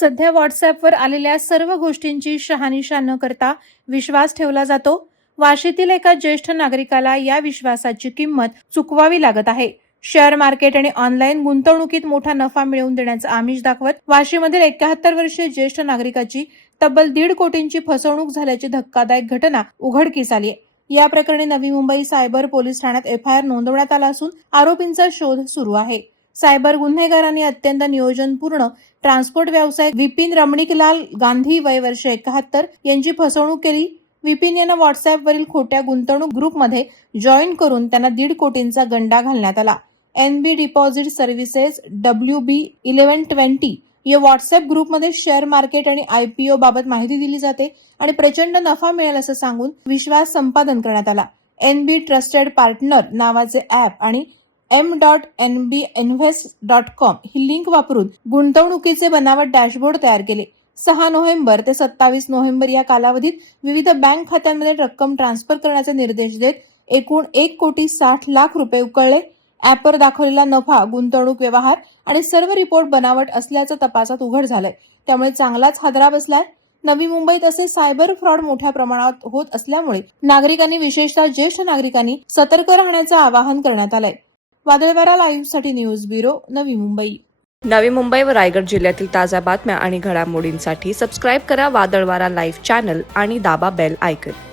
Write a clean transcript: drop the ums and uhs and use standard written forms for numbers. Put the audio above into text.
सध्या व्हॉट्सअॅपवर आलेल्या सर्व गोष्टींची शहानिशा न करता विश्वास ठेवला जातो. वाशीतील एका ज्येष्ठ नागरिकाला या विश्वासाची किंमत चुकवावी लागत आहे. शेअर मार्केट आणि ऑनलाईन गुंतवणुकीत मोठा नफा मिळवून देण्याचं आमिष दाखवत वाशीमधील 71 वर्षीय ज्येष्ठ नागरिकाची तब्बल 1.5 कोटींची फसवणूक झाल्याची धक्कादायक घटना उघडकीस आली आहे. या प्रकरणी नवी मुंबई सायबर पोलीस ठाण्यात FIR नोंदवण्यात आला असून आरोपींचा शोध सुरू आहे. सायबर गुन्हेगारांनी अत्यंत नियोजनपूर्ण ट्रान्सपोर्ट व्यावसायिक विपिन रमणिकलाल गांधी वय वर्ष 71 यांची फसवणूक केली. विपिन यांना व्हॉट्सअॅपवरील खोट्या गुंतवणूक ग्रुपमध्ये जॉईन करून त्यांना 1.5 कोटींचा गंडा घालण्यात आला. NB डिपॉझिट सर्व्हिसेस WB1120 या व्हॉट्सअॅप ग्रुपमध्ये शेअर मार्केट आणि IPO बाबत माहिती दिली जाते आणि प्रचंड नफा मिळेल असं सांगून विश्वास संपादन करण्यात आला. NB ट्रस्टेड पार्टनर नावाचे ॲप आणि m.nbinvest.com ही लिंक वापरून गुंतवणुकीचे बनावट डॅशबोर्ड तयार केले. 6 नोव्हेंबर ते 27 नोव्हेंबर या कालावधीत विविध बँक खात्यांमध्ये रक्कम ट्रान्सफर करण्याचे निर्देश देत एकूण 1,60,00,000 रुपये उकळले. ॲपवर दाखवलेला नफा, गुंतवणूक व्यवहार आणि सर्व रिपोर्ट बनावट असल्याचं तपासात उघड झालंय. त्यामुळे चांगलाच हादरा बसलाय. नवी मुंबईत असे सायबर फ्रॉड मोठ्या प्रमाणात होत असल्यामुळे नागरिकांनी, विशेषतः ज्येष्ठ नागरिकांनी सतर्क राहण्याचं आवाहन करण्यात आलंय. वादळवारा लाईव्हसाठी न्यूज ब्युरो, नवी मुंबई. नवी मुंबई व रायगड जिल्ह्यातील ताज्या बातम्या आणि घडामोडींसाठी सबस्क्राईब करा वादळवारा लाईव्ह चॅनल आणि दाबा बेल आयकॉन.